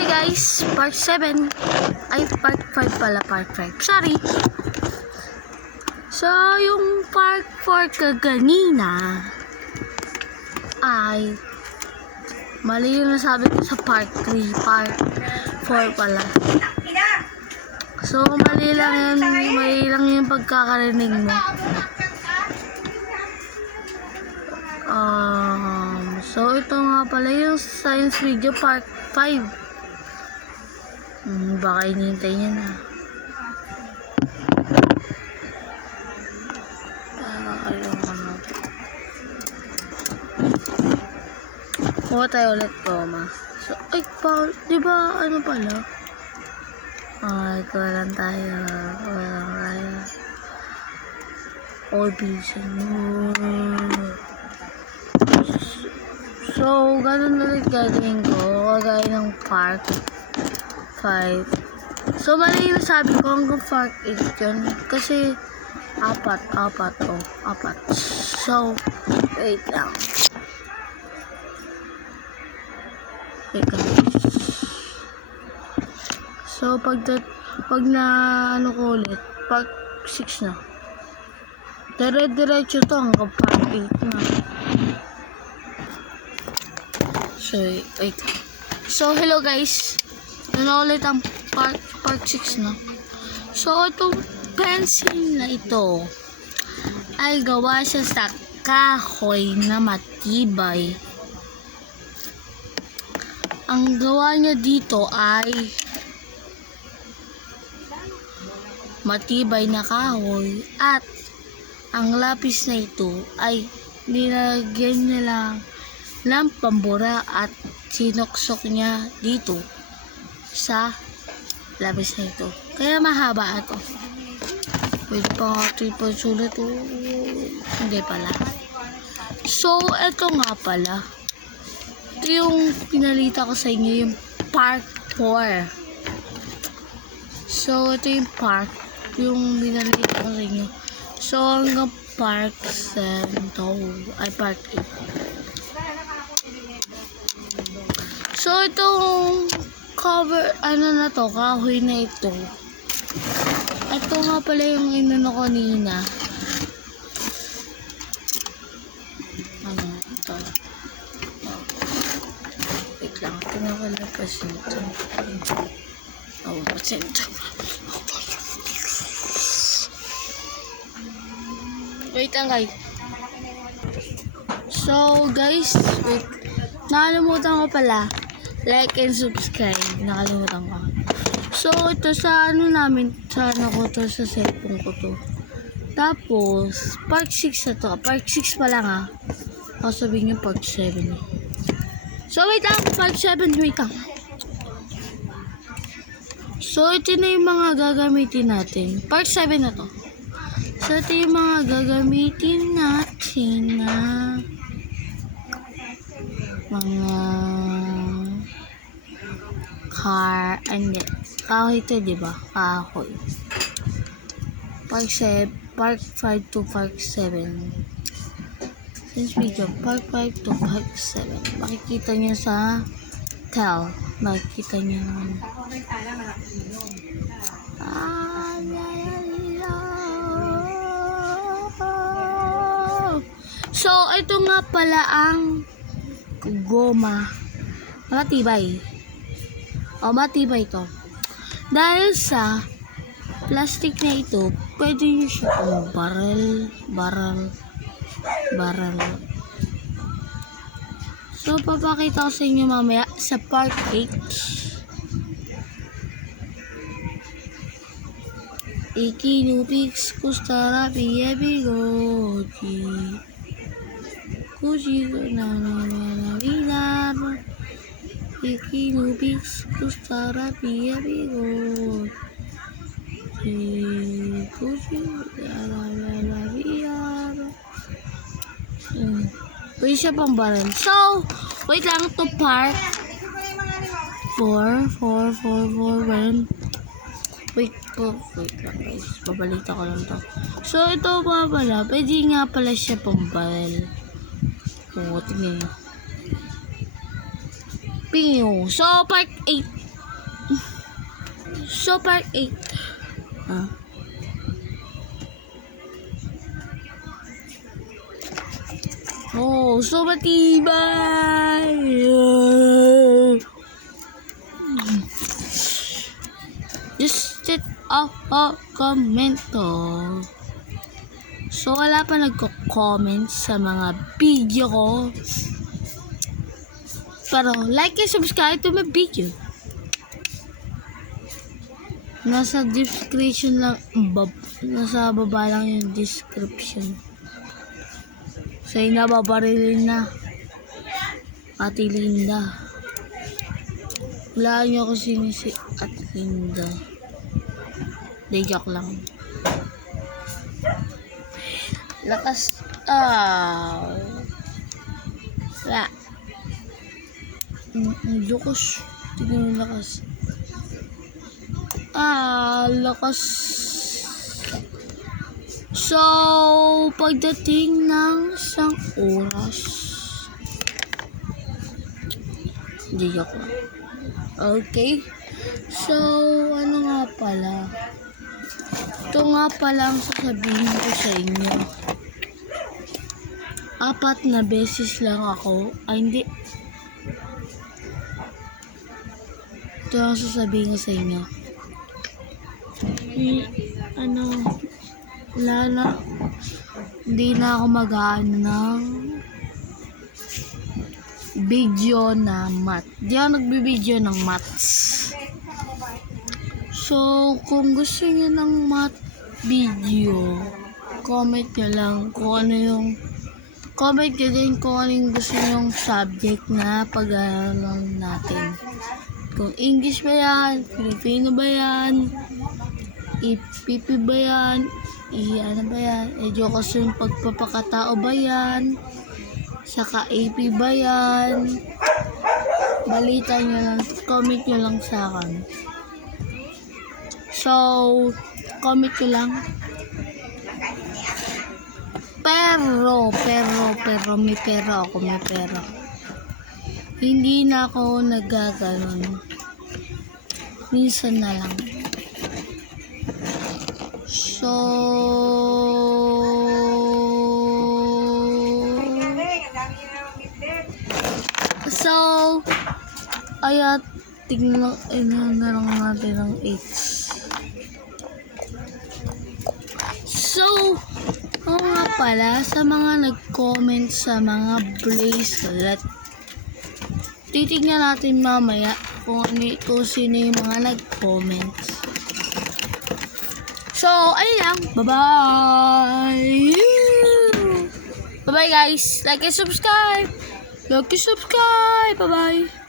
Hi guys, part 7. Ay, part 5 pala, part 5. Sorry. So, yung part 4 kaganina ay mali yung nasabi ko sa part 3, part 4 pala. So, mali lang yung pagkakarinig mo. So, ito nga pala yung science video part 5. Baka hinihintay niya na. Kuha tayo ulit, Toma. So, ay, di ba, ano pala? Ito lang tayo. Orbition. So, ganun ulit gagawin ko. Kagaya ng part 5. So, mali yung sabi ko hanggang part 8 yun. Kasi, apat. So, wait lang. So, pag na ano ko ulit, part 6 na. Dire-diretso to hanggang part 8 na. So, wait. So, hello guys. Ano ulit ang part 6 na. So, itong pencil na ito ay gawa siya sa kahoy na matibay. Ang gawa niya dito ay matibay na kahoy at ang lapis na ito ay nilagyan niya lang ng pambura at sinuksok niya dito sa lapis na ito. Kaya mahaba ito. Pwede pa nga 3 points ulit. Hindi pala. So, ito nga pala. Ito yung pinalita ko sa inyo, yung part 4. So, ito yung part. Yung pinalita ko sa inyo. So, hanggang part 7 to. Ay, part 8. So, itong cover, na to, kahoy na ito. Ito nga pala yung inano ko kanina. Ito. Wait lang, tinawala pa siya ito. What's ito? Wait lang guys. So, guys, wait. Nakalimutan ko pala. Like and subscribe. Nakalimutan ko. So, ito sa namin. Sa ko to. Sa cellphone ko to. Tapos, part 6 na to. Part 6 pa lang ha. O sabihin nyo part 7. So, wait lang. Part 7. Wait lang. So, ito na yung mga gagamitin natin. Part 7 na to. So, ito yung mga gagamitin natin na mga kahoy ito, diba? Kahoy. Part 5 to part 7. Since video, part 5 to part 7. Makikita nyo sa tell. Makikita nyo So, ito nga pala ang goma. Matibay. Matibay to. Dahil sa plastic na ito, pwede nyo siya barrel. So, papakita ko sa inyo mamaya sa part 8. Ikinupix kustara piye bigoti. Kujigo na vinar. Ikinupix kustara piye bigoti. Kujigo na vinar. Pwede siya pang barrel. So, wait lang to part 4. Wait lang guys. Babalita ko lang to. So, ito pa pala. Pwede nga pala siya pang barrel. Tingnan nyo. Pew. So, part 8. Super 8. Oh, so matibay! Just hit a komento. So, wala pa nagko-comment sa mga video ko. Pero, like and subscribe to my video. Nasa description lang, nasa baba lang yung description. So, nababarilin na. Ate Linda. Wala niyo ako sino si Ate Linda. Di, joke lang. Lakas. Wala. Lakas. Tignan mo lakas. Lakas. So, pagdating ng isang oras. Hindi joke lang. Okay. So, ano nga pala? Ito nga pala ang sasabihin ko sa inyo. 4 na beses lang ako. Hindi. Ito ang sasabihin ko sa inyo. Wala na. Hindi na ako mag-aano ng video na math. Di ako nagbibideo ng maths. So, kung gusto niyo ng math video, comment nyo lang kung ano yung comment nyo din kung ano yung gusto nyong subject na pag-aaralan natin. Kung English ba yan, Filipino ba yan, IPP ba yan, ano ba yan, education pagpapakatao ba yan, saka AP ba yan, balita nyo lang, comment nyo lang sa akin. So, comment nyo lang. Pero, may pera ako, may pera. Hindi na ako nagaganon. Minsan na lang. So, ayat, tignan na lang natin ang 8. So, nga pala, sa mga nag-comment sa mga bracelet, titignan natin mamaya kung sino yung mga nag-comment. So, ayun lang. Bye-bye! Bye-bye guys! Like and subscribe! Bye-bye!